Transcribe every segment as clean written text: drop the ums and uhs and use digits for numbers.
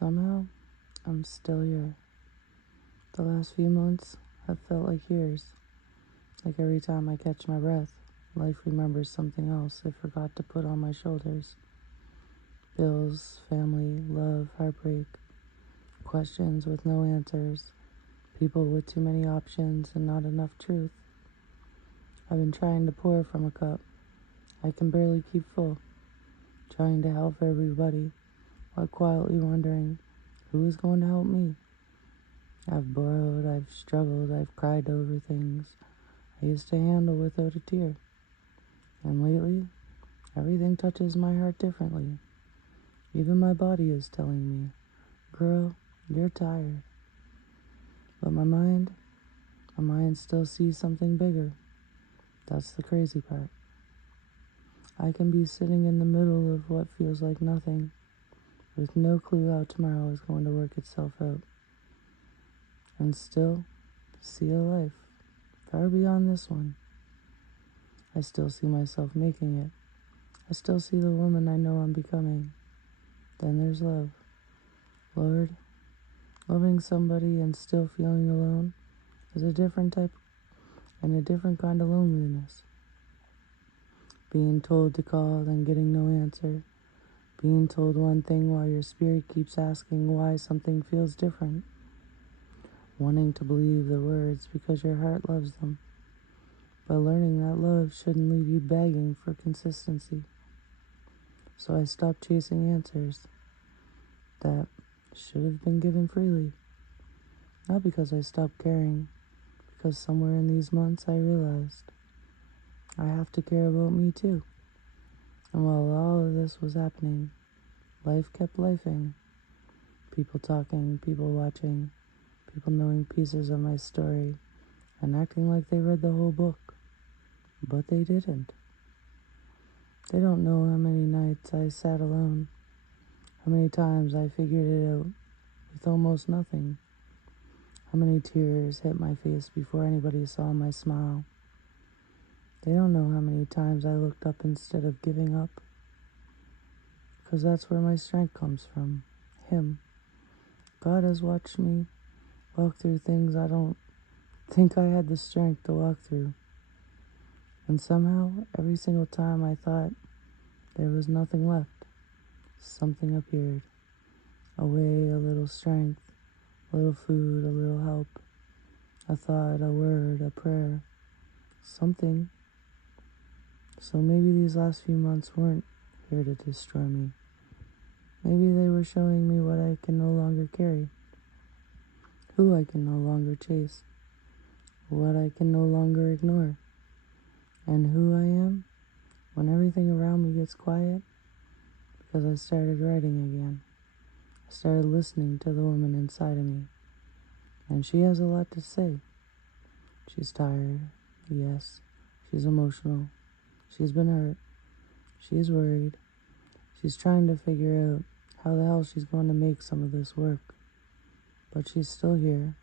Somehow, I'm still here. The last few months have felt like years. Like every time I catch my breath, life remembers something else it forgot to put on my shoulders. Bills, family, love, heartbreak, questions with no answers, people with too many options and not enough truth. I've been trying to pour from a cup I can barely keep full, trying to help everybody while quietly wondering who is going to help me. I've borrowed, I've struggled, I've cried over things I used to handle without a tear. And lately, everything touches my heart differently. Even my body is telling me, girl, you're tired. But my mind still sees something bigger. That's the crazy part. I can be sitting in the middle of what feels like nothing, with no clue how tomorrow is going to work itself out, and still see a life far beyond this one. I still see myself making it. I still see the woman I know I'm becoming. Then there's love. Lord, loving somebody and still feeling alone is a different type and a different kind of loneliness. Being told to call, then getting no answer. Being told one thing while your spirit keeps asking why something feels different. Wanting to believe the words because your heart loves them. But learning that love shouldn't leave you begging for consistency. So I stopped chasing answers that should have been given freely. Not because I stopped caring, because somewhere in these months I realized I have to care about me too. And while all of this was happening, life kept lifing. People talking, people watching, people knowing pieces of my story and acting like they read the whole book. But they didn't. They don't know how many nights I sat alone, how many times I figured it out with almost nothing, how many tears hit my face before anybody saw my smile. They don't know how many times I looked up instead of giving up, because that's where my strength comes from, Him. God has watched me walk through things I don't think I had the strength to walk through. And somehow, every single time I thought there was nothing left, something appeared. A way, a little strength, a little food, a little help, a thought, a word, a prayer, something. So maybe these last few months weren't here to destroy me. Maybe they were showing me what I can no longer carry, who I can no longer chase, what I can no longer ignore, and who I am when everything around me gets quiet, because I started writing again. I started listening to the woman inside of me, and she has a lot to say. She's tired, yes. She's emotional. She's been hurt. She's worried. She's trying to figure out how the hell she's going to make some of this work. But she's still here.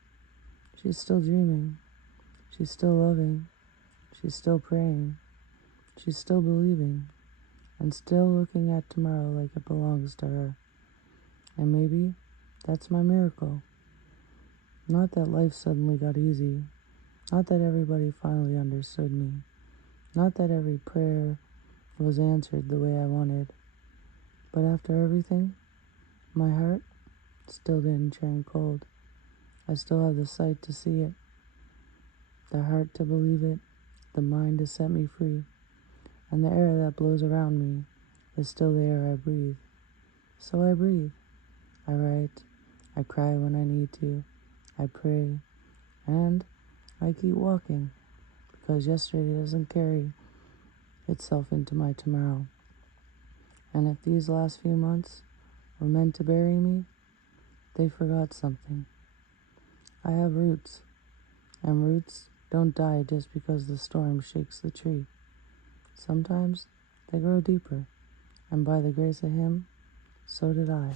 She's still dreaming. She's still loving. She's still praying. She's still believing. And still looking at tomorrow like it belongs to her. And maybe that's my miracle. Not that life suddenly got easy. Not that everybody finally understood me. Not that every prayer was answered the way I wanted. But after everything, my heart still didn't turn cold. I still have the sight to see it, the heart to believe it, the mind to set me free. And the air that blows around me is still the air I breathe. So I breathe. I write. I cry when I need to. I pray. And I keep walking, because yesterday doesn't carry itself into my tomorrow. And if these last few months were meant to bury me, they forgot something. I have roots, and roots don't die just because the storm shakes the tree. Sometimes they grow deeper, and by the grace of Him, so did I.